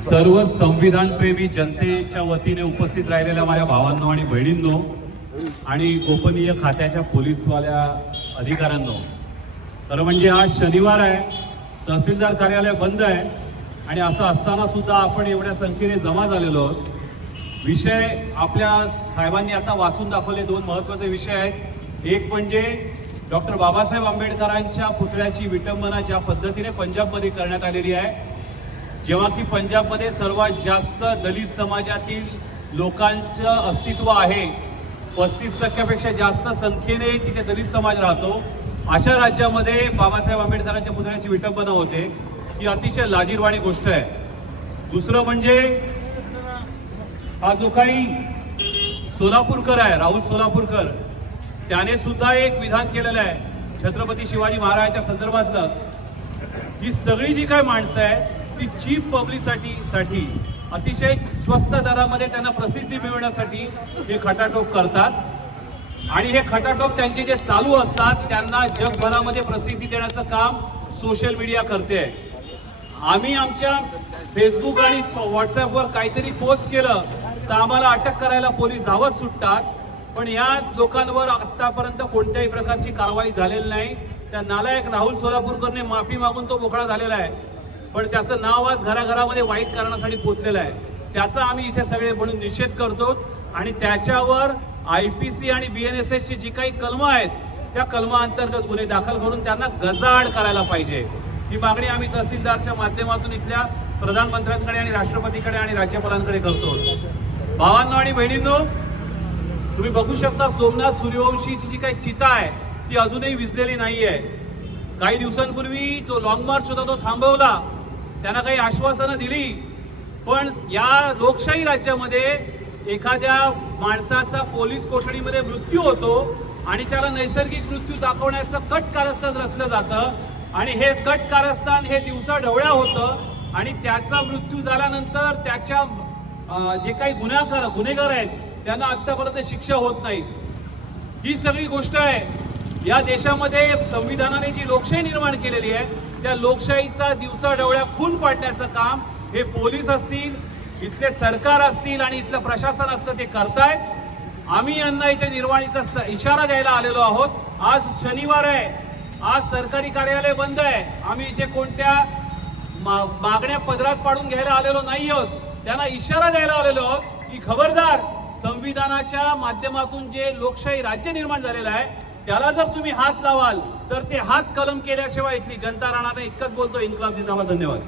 सर्व संविधानप्रेमी जनतेच्या वतीने उपस्थित राहिलेल्या माझ्या भावांनो आणि बहिणींनो आणि गोपनीय खात्याच्या पोलीसवाल्या अधिकाऱ्यांनो. तर म्हणजे आज शनिवार आहे तहसीलदार कार्यालय बंद आहे आणि असं असताना सुद्धा आपण एवढ्या संख्येने जमा झालेलो आहोत. विषय आपल्या साहेबांनी आता वाचून दाखवले दोन महत्त्वाचे विषय आहेत. एक म्हणजे डॉक्टर बाबासाहेब आंबेडकरांच्या पुतळ्याची विटंबना ज्या पद्धतीने पंजाबमध्ये करण्यात आलेली आहे जेव्हा की पंजाबमध्ये सर्वात जास्त दलित समाजातील लोकांचं अस्तित्व आहे पस्तीस टक्क्यापेक्षा जास्त संख्येने तिथे दलित समाज राहतो. अशा राज्यामध्ये बाबासाहेब आंबेडकरांच्या पुतळ्याची विटंबना होते ही अतिशय लाजीरवाणी गोष्ट आहे. दुसरं म्हणजे हा जो काही सोलापूरकर आहे राहुल सोलापूरकर त्याने सुद्धा एक विधान केलेलं आहे छत्रपती शिवाजी महाराजांच्या संदर्भातलं. ही सगळी जी काय माणसं आहे अगदी चीप पब्लिसिटी साठी अतिशय स्वस्त दरामध्ये त्यांना प्रसिद्धी मिळवण्यासाठी हे खटाटोप करतात. आणि हे खटाटोप त्यांचे जे चालू असतात त्यांना जगभरामध्ये प्रसिद्धी देण्याचं काम सोशल मीडिया करते. आम्ही आमच्या फेसबुक आणि व्हॉट्सअपवर काहीतरी पोस्ट केलं तर आम्हाला अटक करायला पोलीस धावत सुटतात. पण या लोकांवर आतापर्यंत कोणत्याही प्रकारची कारवाई झालेली नाही. त्या नालायक राहुल सोलापूरकरने माफी मागून तो मोकळा झालेला आहे. पण त्याचं नाव आज घराघरामध्ये वाईट कारणासाठी पोचलेलं आहे. त्याचा आम्ही इथे सगळे म्हणून निषेध करतो आणि त्याच्यावर आय पी सी आणि बी एन एस एसची जी काही कलमं आहेत त्या कलमाअंतर्गत गुन्हे दाखल करून त्यांना गजाआड करायला पाहिजे. ही मागणी आम्ही तहसीलदारच्या माध्यमातून इथल्या प्रधानमंत्र्यांकडे आणि राष्ट्रपतीकडे आणि राज्यपालांकडे करतो. भावांनो आणि बहिणींनो तुम्ही बघू शकता सोमनाथ सूर्यवंशीची जी काही चिता आहे ती अजूनही विजलेली नाहीये. काही दिवसांपूर्वी जो लॉंग मार्च होता तो थांबवला. त्यांना काही आश्वासनं दिली. पण या लोकशाही राज्यामध्ये एखाद्या माणसाचा पोलीस कोठडीमध्ये मृत्यू होतो आणि त्याला नैसर्गिक मृत्यू दाखवण्याचं कट कारस्थान रचलं जातं आणि हे कट कारस्थान हे दिवसा ढवळ्या होतं आणि त्याचा मृत्यू झाल्यानंतर त्याच्या जे काही गुन्हेगार गुन्हेगार आहेत त्यांना आतापर्यंत शिक्षा होत नाही. ही सगळी गोष्ट आहे. या देशामध्ये संविधानाने जी लोकशाही निर्माण केलेली आहे त्या लोकशाहीचा दिवसा डवळ्या खून पाडण्याचं काम हे पोलीस असतील इथले सरकार असतील आणि इथलं प्रशासन असतं ते करतायत. आम्ही यांना इथे निर्वाणीचा स- इशारा द्यायला आलेलो आहोत. आज शनिवार आहे. आज सरकारी कार्यालय बंद आहे. आम्ही इथे कोणत्या मा- मागण्या पदरात पाडून घ्यायला आलेलो नाही आहोत. त्यांना इशारा द्यायला आलेलो आहोत की खबरदार संविधानाच्या माध्यमातून जे लोकशाही राज्य निर्माण झालेलं आहे त्याला जर तुम्ही हात लावाल तर ते हात कलम केल्याशिवाय इथली जनता राहणार नाही. इतकंच बोलतो इन्कलाब जिंदाबाद धन्यवाद.